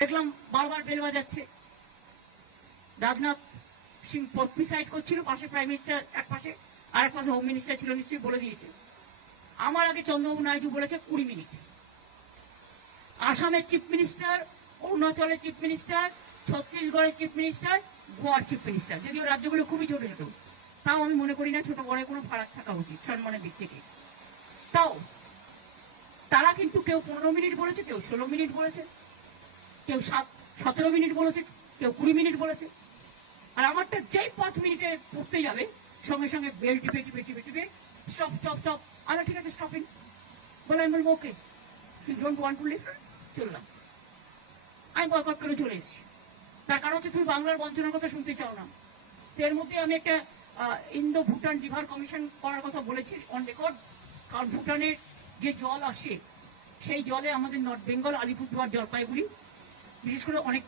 দেখলাম বারবার বেল বাজাচ্ছে। রাজনাথ সিং প্রিসাইড করছিল, পাশে প্রাইম মিনিস্টার এক পাশে, আর এক পাশে হোম মিনিস্টার ছিল, নিশ্চয়ই বলে দিয়েছে। আমার আগে চন্দ্রবাবু নাইডু বলেছে 20 মিনিট। আসামের চিফ মিনিস্টার, অরুণাচলের চিফ মিনিস্টার, ছত্তিশগড়ের চিফ মিনিস্টার, গোয়ার চিফ মিনিস্টার, যদিও রাজ্যগুলো খুবই ছোট ছোট, তাও আমি মনে করি না ছোট বড় কোনো ফারাক থাকা উচিত সম্মানের দিক থেকে। তাও তারা কিন্তু কেউ 15 মিনিট বলেছে, কেউ 16 মিনিট বলেছে, কেউ 17 মিনিট বলেছে, কেউ 20 মিনিট বলেছে। আর আমারটা যেই 5 মিনিটে পড়তে যাবে সঙ্গে সঙ্গে বেল টিপে টিপে টিপে টিপে স্টপ স্টপ স্টপ। আরে ঠিক আছে, স্টপিং বলে আমি বলবো okay, you don't want to listen, চললাম। আমি বয়কট করে চলে এসেছি। তার কারণ হচ্ছে তুমি বাংলার বঞ্চনার কথা শুনতে চাও না। এর মধ্যে আমি একটা ইন্দো ভুটান রিভার কমিশন করার কথা বলেছি অন রেকর্ড। কারণ ভুটানের যে জল আসে সেই জলে আমাদের নর্থ বেঙ্গল, আলিপুরদুয়ার, জলপাইগুড়ি বিশেষ করে অনেকটা